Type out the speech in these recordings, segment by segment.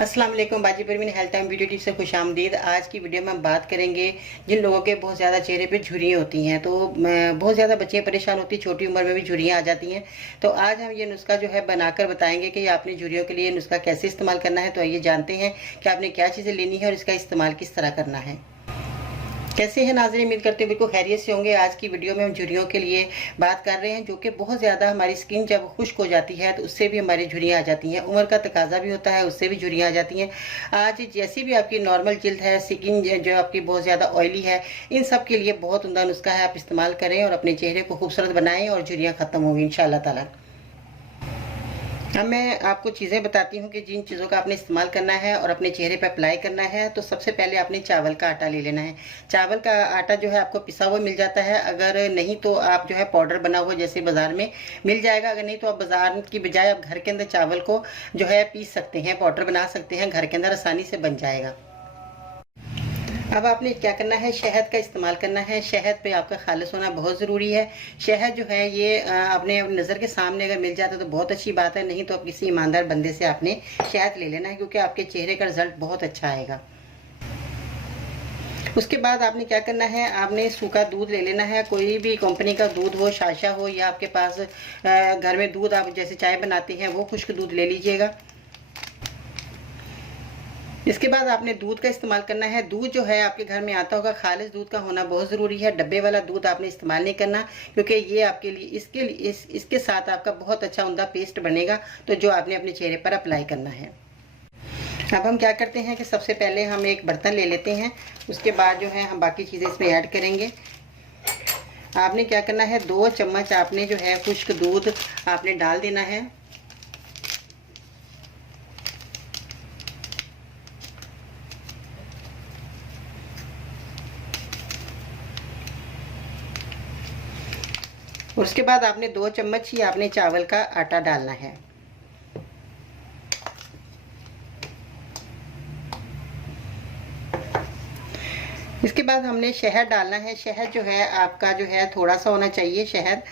अस्सलाम वालेकुम बाजी Parveen health time video tips से खुश आमदीद। आज की वीडियो में हम बात करेंगे जिन लोगों के बहुत ज़्यादा चेहरे पे झुर्रियाँ होती हैं, तो बहुत ज़्यादा बच्चियाँ परेशान होती हैं, छोटी उम्र में भी झुर्रियाँ आ जाती हैं। तो आज हम ये नुस्खा जो है बनाकर बताएंगे कि आपने झुर्रियों के लिए नुस्खा कैसे इस्तेमाल करना है। तो आइए जानते हैं कि आपने क्या चीज़ें लेनी है और इसका इस्तेमाल किस तरह करना है। कैसे हैं नाज़रीन, उम्मीद करते हैं बिल्कुल खैरियत से होंगे। आज की वीडियो में हम झुर्रियों के लिए बात कर रहे हैं, जो कि बहुत ज़्यादा हमारी स्किन जब खुश्क हो जाती है तो उससे भी हमारी झुर्रियाँ आ जाती हैं। उम्र का तकाजा भी होता है, उससे भी झुर्रियाँ आ जाती हैं। आज जैसी भी आपकी नॉर्मल जिल्द है, स्किन जो आपकी बहुत ज़्यादा ऑयली है, इन सब के लिए बहुत उम्दा नुस्खा है। आप इस्तेमाल करें और अपने चेहरे को खूबसूरत बनाएं और झुर्रियाँ ख़त्म होंगी इंशाअल्लाह ताला। अब मैं आपको चीज़ें बताती हूँ कि जिन चीज़ों का आपने इस्तेमाल करना है और अपने चेहरे पर अप्लाई करना है। तो सबसे पहले आपने चावल का आटा ले लेना है। चावल का आटा जो है आपको पिसा हुआ मिल जाता है, अगर नहीं तो आप जो है पाउडर बना हुआ जैसे बाज़ार में मिल जाएगा। अगर नहीं तो आप बाज़ार की बजाय आप घर के अंदर चावल को जो है पीस सकते हैं, पाउडर बना सकते हैं, घर के अंदर आसानी से बन जाएगा। अब आपने क्या करना है, शहद का इस्तेमाल करना है। शहद पे आपका खालिस होना बहुत ज़रूरी है। शहद जो है ये आपने नज़र के सामने अगर मिल जाता तो बहुत अच्छी बात है, नहीं तो आप किसी ईमानदार बंदे से आपने शहद ले लेना है, क्योंकि आपके चेहरे का रिजल्ट बहुत अच्छा आएगा। उसके बाद आपने क्या करना है, आपने सूखा दूध ले लेना है। कोई भी कंपनी का दूध हो, साशा हो, या आपके पास घर में दूध आप जैसे चाय बनाते हैं वो खुश्क दूध ले लीजिएगा। इसके बाद आपने दूध का इस्तेमाल करना है। दूध जो है आपके घर में आता होगा, खालिस दूध का होना बहुत ज़रूरी है। डब्बे वाला दूध आपने इस्तेमाल नहीं करना, क्योंकि ये आपके लिए इसके साथ आपका बहुत अच्छा उम्दा पेस्ट बनेगा, तो जो आपने अपने चेहरे पर अप्लाई करना है। अब हम क्या करते हैं कि सबसे पहले हम एक बर्तन ले लेते हैं। उसके बाद जो है हम बाकी चीज़ें इसमें ऐड करेंगे। आपने क्या करना है, 2 चम्मच आपने जो है खुश्क दूध आपने डाल देना है। उसके बाद आपने 2 चम्मच ही आपने चावल का आटा डालना है। इसके बाद हमने शहद डालना है। शहद जो है आपका जो है थोड़ा सा होना चाहिए शहद।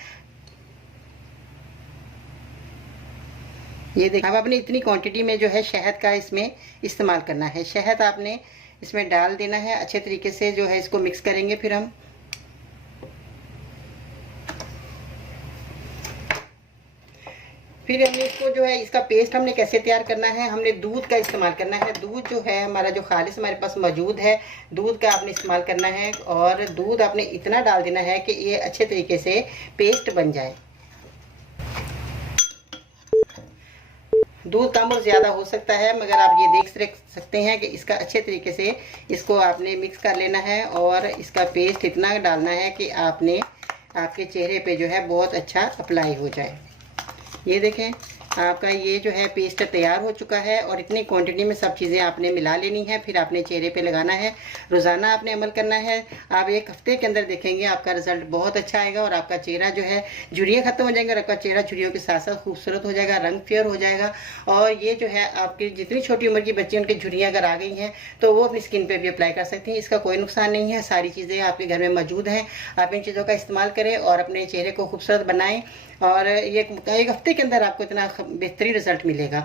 ये देखिए, अब आपने इतनी क्वांटिटी में जो है शहद का इसमें इस्तेमाल करना है। शहद आपने इसमें डाल देना है, अच्छे तरीके से जो है इसको मिक्स करेंगे। फिर हमने इसको जो है इसका पेस्ट हमने कैसे तैयार करना है, हमने दूध का इस्तेमाल करना है। दूध जो है हमारा जो खालिस हमारे पास मौजूद है, दूध का आपने इस्तेमाल करना है। और दूध आपने इतना डाल देना है कि ये अच्छे तरीके से पेस्ट बन जाए। दूध कम और ज़्यादा हो सकता है, मगर आप ये देख सकते हैं कि इसका अच्छे तरीके से इसको आपने मिक्स कर लेना है और इसका पेस्ट इतना डालना है कि आपके चेहरे पे जो है बहुत अच्छा अप्लाई हो जाए। ये देखें, आपका ये जो है पेस्ट तैयार हो चुका है और इतनी क्वांटिटी में सब चीज़ें आपने मिला लेनी है। फिर आपने चेहरे पे लगाना है। रोज़ाना आपने अमल करना है। आप 1 हफ्ते के अंदर देखेंगे आपका रिजल्ट बहुत अच्छा आएगा और आपका चेहरा जो है झुर्रियाँ ख़त्म हो जाएंगे और आपका चेहरा झुर्रियों के साथ साथ खूबसूरत हो जाएगा, रंग फेयर हो जाएगा। और ये जो है आपकी जितनी छोटी उम्र की बच्ची उनकी झुर्रियाँ अगर आ गई हैं तो वो अपनी स्किन पर भी अप्लाई कर सकती हैं। इसका कोई नुकसान नहीं है, सारी चीज़ें आपके घर में मौजूद हैं। आप इन चीज़ों का इस्तेमाल करें और अपने चेहरे को खूबसूरत बनाएं और ये 1 हफ्ते के अंदर आपको इतना बेहतरीन रिजल्ट मिलेगा।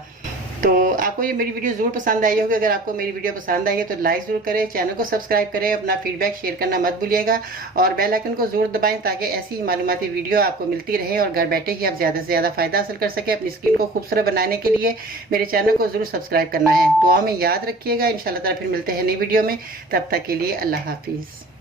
तो आपको ये मेरी वीडियो ज़रूर पसंद आई होगी। अगर आपको मेरी वीडियो पसंद आई है तो लाइक ज़रूर करें, चैनल को सब्सक्राइब करें, अपना फीडबैक शेयर करना मत भूलिएगा और बेल आइकन को ज़रूर दबाएं, ताकि ऐसी ही मालूमाती वीडियो आपको मिलती रहे और घर बैठे ही आप ज़्यादा से ज़्यादा फ़ायदा हासिल कर सकें। अपनी स्किन को खूबसूरत बनाने के लिए मेरे चैनल को ज़रूर सब्सक्राइब करना है। दुआ में याद रखिएगा। इंशाल्लाह ताला फिर मिलते हैं नई वीडियो में। तब तक के लिए अल्लाह हाफिज़।